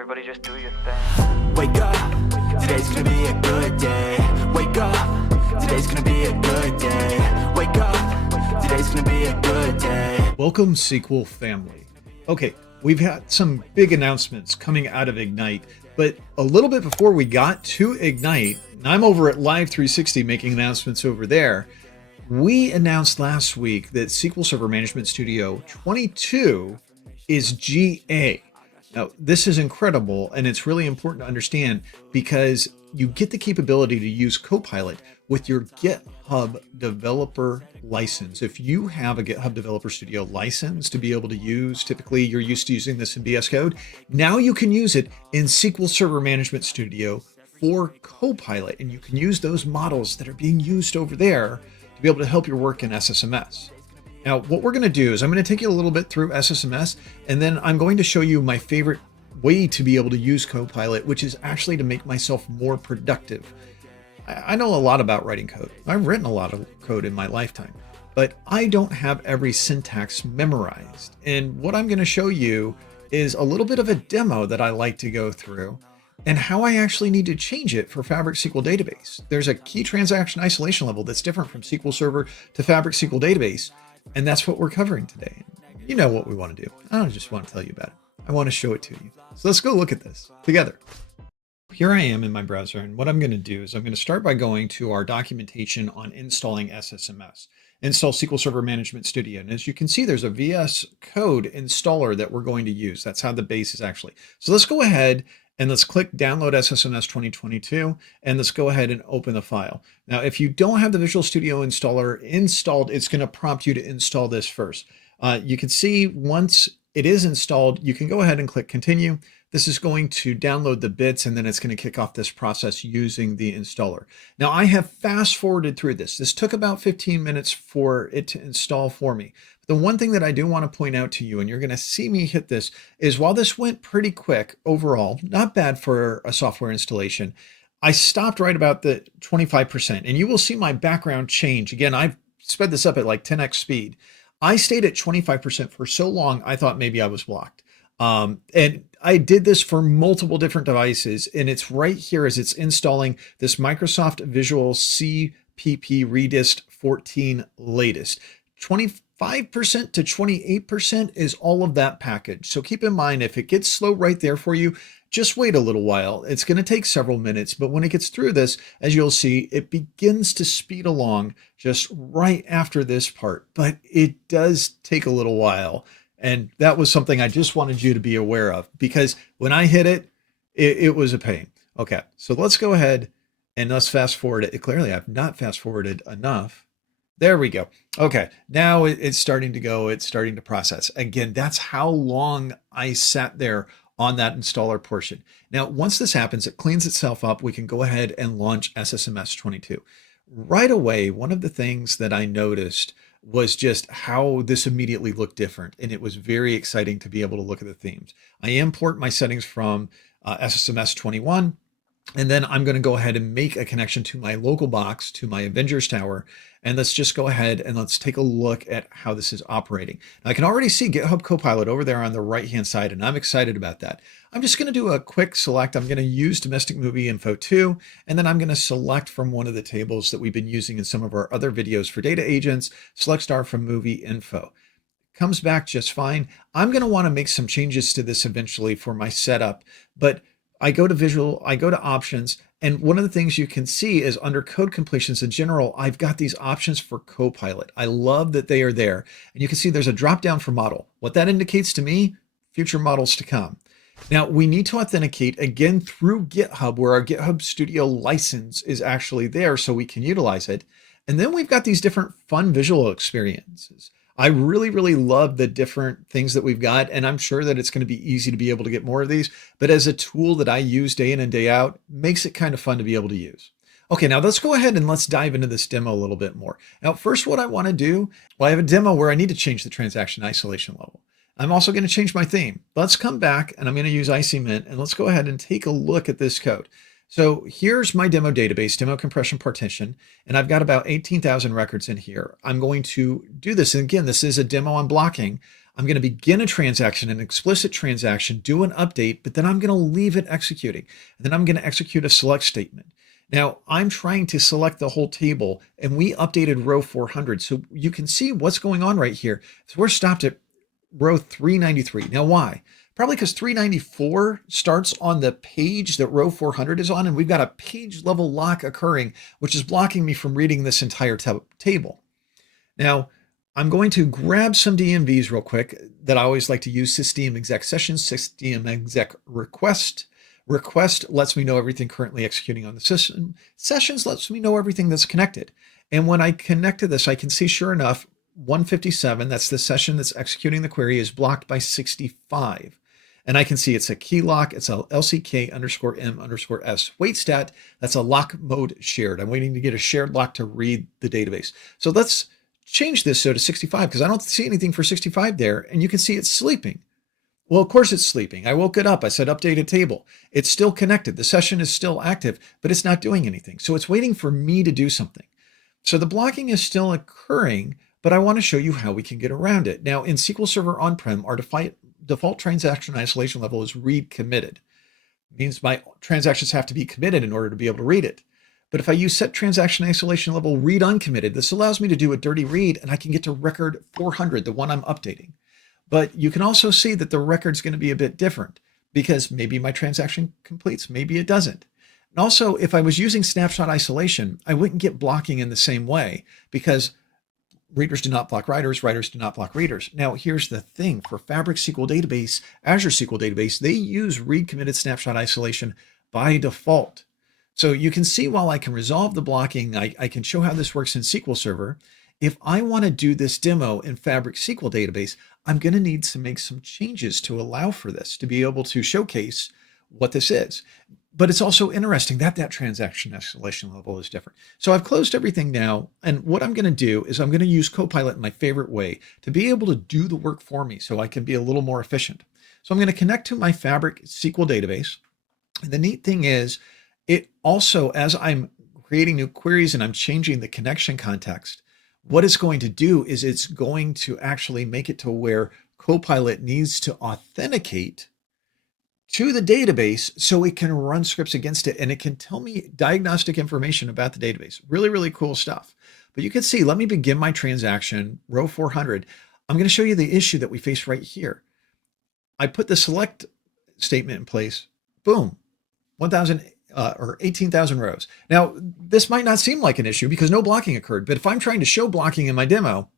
everybody just do your thing. Wake up, today's gonna be a good day. Wake up, today's gonna be a good day. Wake up, today's gonna be a good day. Welcome, SQL family. Okay, we've had some big announcements coming out of Ignite, but a little bit before we got to Ignite, and I'm over at Live 360 making announcements over there, we announced last week that SQL Server Management Studio 22 is GA. Now, this is incredible, and it's really important to understand because you get the capability to use Copilot with your GitHub Developer license. If you have a GitHub Developer Studio license to be able to use, typically you're used to using this in VS Code, now you can use it in SQL Server Management Studio for Copilot, and you can use those models that are being used over there to be able to help your work in SSMS. Now, what we're going to do is I'm going to take you a little bit through SSMS, and then I'm going to show you my favorite way to be able to use Copilot, which is actually to make myself more productive. I know a lot about writing code. I've written a lot of code in my lifetime, but I don't have every syntax memorized. And what I'm going to show you is a little bit of a demo that I like to go through and how I actually need to change it for Fabric SQL Database. There's a key transaction isolation level that's different from SQL Server to Fabric SQL Database. And that's what we're covering today. You know what we want to do. I don't just want to tell you about it. I want to show it to you. So let's go look at this together. Here I am in my browser, and what I'm going to do is I'm going to start by going to our documentation on installing SSMS. Install SQL Server Management Studio. And as you can see, there's a VS Code installer that we're going to use. That's how the base is actually. So let's go ahead and let's click Download SSMS 2022, and let's go ahead and open the file. Now, if you don't have the Visual Studio installer installed, it's going to prompt you to install this first. You can see once it is installed, you can go ahead and click Continue. This is going to download the bits, and then it's going to kick off this process using the installer. Now, I have fast forwarded through this. This took about 15 minutes for it to install for me. The one thing that I do want to point out to you, and you're going to see me hit this, is while this went pretty quick overall, not bad for a software installation, I stopped right about the 25%. And you will see my background change. Again, I've sped this up at like 10x speed. I stayed at 25% for so long, I thought maybe I was blocked. And I did this for multiple different devices, and it's right here as it's installing this Microsoft Visual CPP Redist 14 latest. 25% to 28% is all of that package. So keep in mind, if it gets slow right there for you, just wait a little while. It's going to take several minutes, but when it gets through this, as you'll see, it begins to speed along just right after this part, but it does take a little while. And that was something I just wanted you to be aware of, because when I hit it, it was a pain. Okay, so let's go ahead and let's fast forward it. Clearly, I've not fast forwarded enough. There we go. Okay, now it's starting to go. It's starting to process. Again, that's how long I sat there on that installer portion. Now, once this happens, it cleans itself up. We can go ahead and launch SSMS 22. Right away, one of the things that I noticed was just how this immediately looked different. And it was very exciting to be able to look at the themes. I import my settings from SSMS 21. And then I'm going to go ahead and make a connection to my local box, to my Avengers Tower. And let's just go ahead and let's take a look at how this is operating. Now, I can already see GitHub Copilot over there on the right-hand side, and I'm excited about that. I'm just going to do a quick select. I'm going to use domestic movie info 2, and then I'm going to select from one of the tables that we've been using in some of our other videos for data agents, select star from movie info. Comes back just fine. I'm going to want to make some changes to this eventually for my setup, but I go to visual, I go to options, and one of the things you can see is under code completions in general, I've got these options for Copilot. I love that they are there. And you can see there's a drop down for model. What that indicates to me, future models to come. Now, we need to authenticate again through GitHub, where our GitHub Studio license is actually there so we can utilize it. And then we've got these different fun visual experiences. I really, really love the different things that we've got, and I'm sure that it's going to be easy to be able to get more of these, but as a tool that I use day in and day out, makes it kind of fun to be able to use. Okay, now let's go ahead and let's dive into this demo a little bit more. Now, first, what I want to do, well, I have a demo where I need to change the transaction isolation level. I'm also going to change my theme. Let's come back, and I'm going to use ICMint, and let's go ahead and take a look at this code. So here's my demo database, demo compression partition, and I've got about 18,000 records in here. I'm going to do this. And again, this is a demo on blocking. I'm going to begin a transaction, an explicit transaction, do an update, but then I'm going to leave it executing. And then I'm going to execute a select statement. Now I'm trying to select the whole table, and we updated row 400. So you can see what's going on right here. So we're stopped at row 393. Now why? Probably because 394 starts on the page that row 400 is on, and we've got a page level lock occurring, which is blocking me from reading this entire table. Now, I'm going to grab some DMVs real quick that I always like to use: system exec sessions, system exec request. Request lets me know everything currently executing on the system. Sessions lets me know everything that's connected. And when I connect to this, I can see, sure enough, 157, that's the session that's executing the query, is blocked by 65. And I can see it's a key lock. It's a LCK_M_S wait stat. That's a lock mode shared. I'm waiting to get a shared lock to read the database. So let's change this so to 65, because I don't see anything for 65 there. And you can see it's sleeping. Well, of course it's sleeping. I woke it up. I said update a table. It's still connected. The session is still active, but it's not doing anything. So it's waiting for me to do something. So the blocking is still occurring, but I want to show you how we can get around it. Now in SQL Server on-prem, our default transaction isolation level is read committed. It means my transactions have to be committed in order to be able to read it. But if I use set transaction isolation level read uncommitted, this allows me to do a dirty read, and I can get to record 400, the one I'm updating. But you can also see that the record's going to be a bit different, because maybe my transaction completes, maybe it doesn't. And also, if I was using snapshot isolation, I wouldn't get blocking in the same way, because readers do not block writers, writers do not block readers. Now, here's the thing. For Fabric SQL Database, Azure SQL Database, they use read committed snapshot isolation by default. So you can see, while I can resolve the blocking, I can show how this works in SQL Server. If I want to do this demo in Fabric SQL Database, I'm going to need to make some changes to allow for this, to be able to showcase what this is. But it's also interesting that that transaction isolation level is different. So I've closed everything now. And what I'm going to do is I'm going to use Copilot in my favorite way to be able to do the work for me so I can be a little more efficient. So I'm going to connect to my Fabric SQL database. And the neat thing is, it also, as I'm creating new queries and I'm changing the connection context, what it's going to do is it's going to actually make it to where Copilot needs to authenticate to the database so it can run scripts against it, and it can tell me diagnostic information about the database. Really, really cool stuff. But you can see, let me begin my transaction, row 400. I'm going to show you the issue that we face right here. I put the select statement in place. Boom, 18,000 rows. Now, this might not seem like an issue because no blocking occurred, but if I'm trying to show blocking in my demo,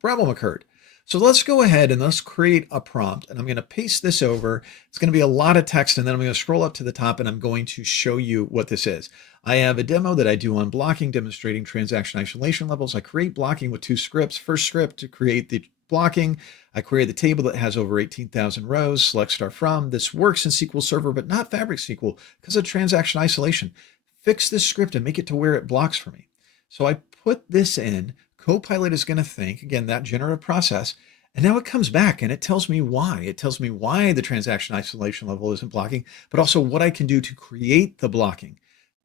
problem occurred. So let's go ahead and let's create a prompt, and I'm going to paste this over. It's going to be a lot of text, and then I'm going to scroll up to the top and I'm going to show you what this is. I have a demo that I do on blocking, demonstrating transaction isolation levels. I create blocking with two scripts. First script to create the blocking. I create the table that has over 18,000 rows, select star from. This works in SQL Server, but not Fabric SQL because of transaction isolation. Fix this script and make it to where it blocks for me. So I put this in. Copilot is going to think, again, that generative process, and now it comes back and it tells me why. It tells me why the transaction isolation level isn't blocking, but also what I can do to create the blocking.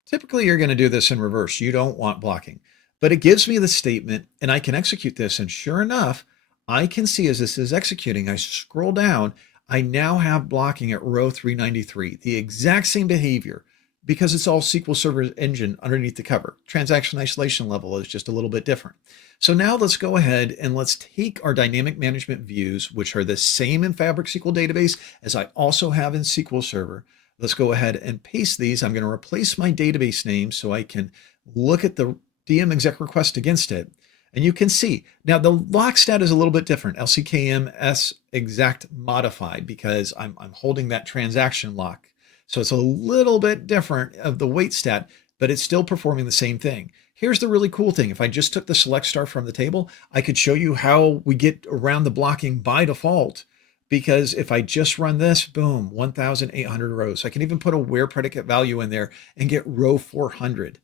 Typically, you're going to do this in reverse. You don't want blocking, but it gives me the statement and I can execute this. And sure enough, I can see as this is executing, I scroll down, I now have blocking at row 393, the exact same behavior, because it's all SQL Server engine underneath the cover. Transaction isolation level is just a little bit different. So now let's go ahead and let's take our dynamic management views, which are the same in Fabric SQL Database as I also have in SQL Server. Let's go ahead and paste these. I'm going to replace my database name so I can look at the DM exec request against it. And you can see, now the lock stat is a little bit different, LCKMS exact modified, because I'm holding that transaction lock. So it's a little bit different of the wait stat, but it's still performing the same thing. Here's the really cool thing. If I just took the select star from the table, I could show you how we get around the blocking by default, because if I just run this, boom, 1,800 rows. I can even put a where predicate value in there and get row 400.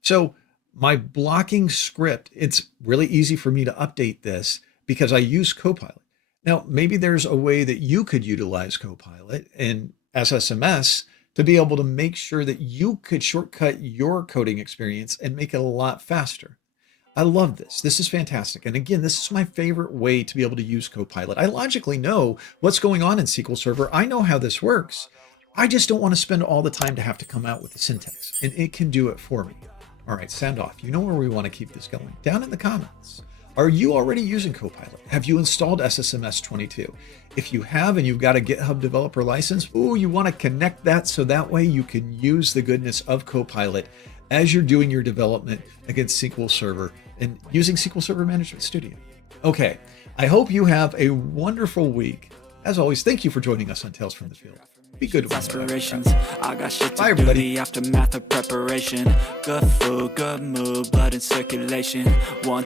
So my blocking script, it's really easy for me to update this because I use Copilot. Now, maybe there's a way that you could utilize Copilot in SSMS to be able to make sure that you could shortcut your coding experience and make it a lot faster. I love this. This is fantastic. And again, this is my favorite way to be able to use Copilot. I logically know what's going on in SQL Server. I know how this works. I just don't want to spend all the time to have to come out with the syntax, and it can do it for me. All right, sound off. You know where we want to keep this going. Down in the comments. Are you already using Copilot? Have you installed SSMS 22? If you have and you've got a GitHub developer license, you want to connect that so that way you can use the goodness of Copilot as you're doing your development against SQL Server and using SQL Server Management Studio. Okay, I hope you have a wonderful week. As always, thank you for joining us on Tales from the Field. Be good to Aspirations, I got shit to Bye, do, everybody. the aftermath of preparation. Good food, good mood, blood in circulation. One